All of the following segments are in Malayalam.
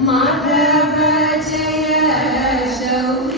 Mother, Virginia, show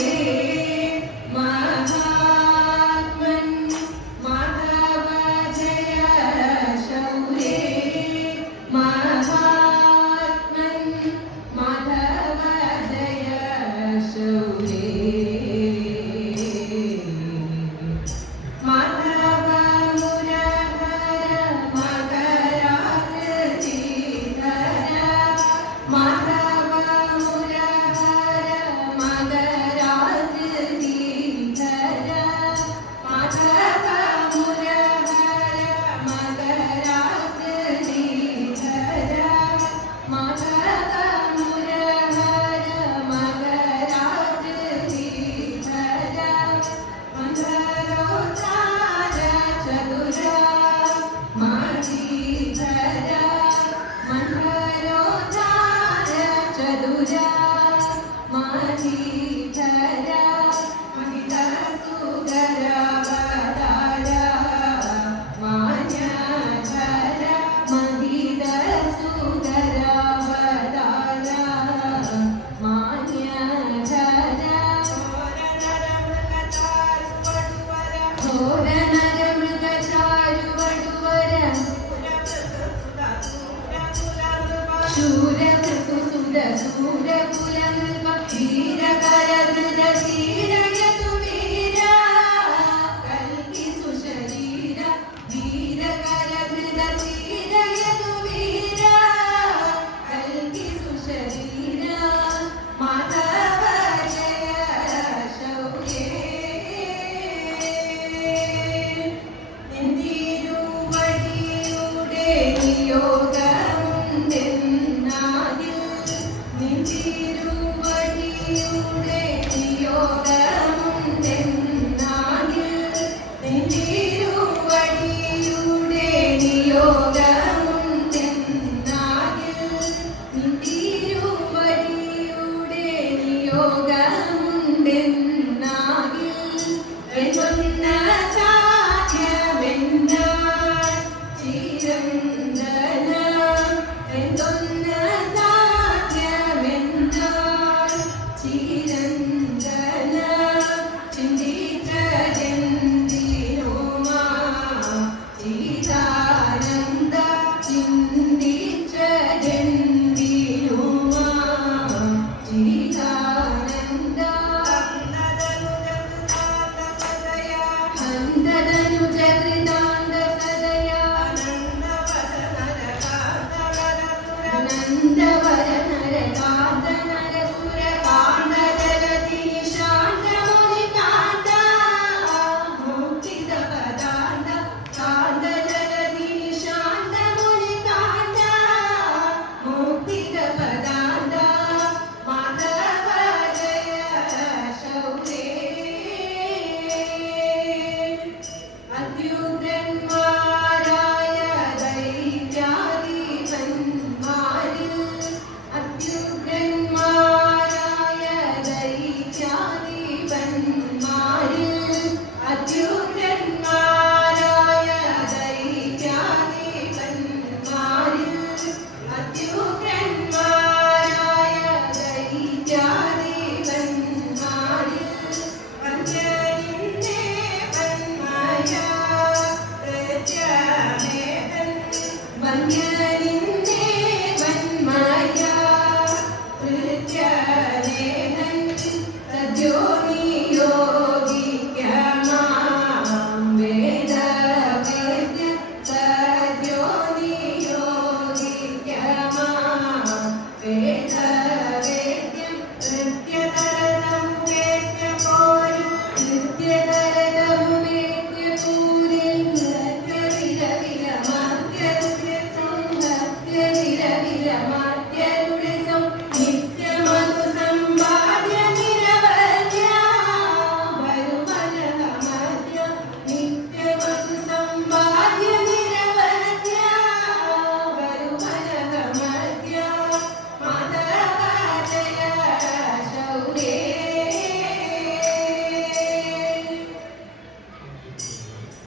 Sura, Sura, Sura, Sura, ലോകമുണ്ടേ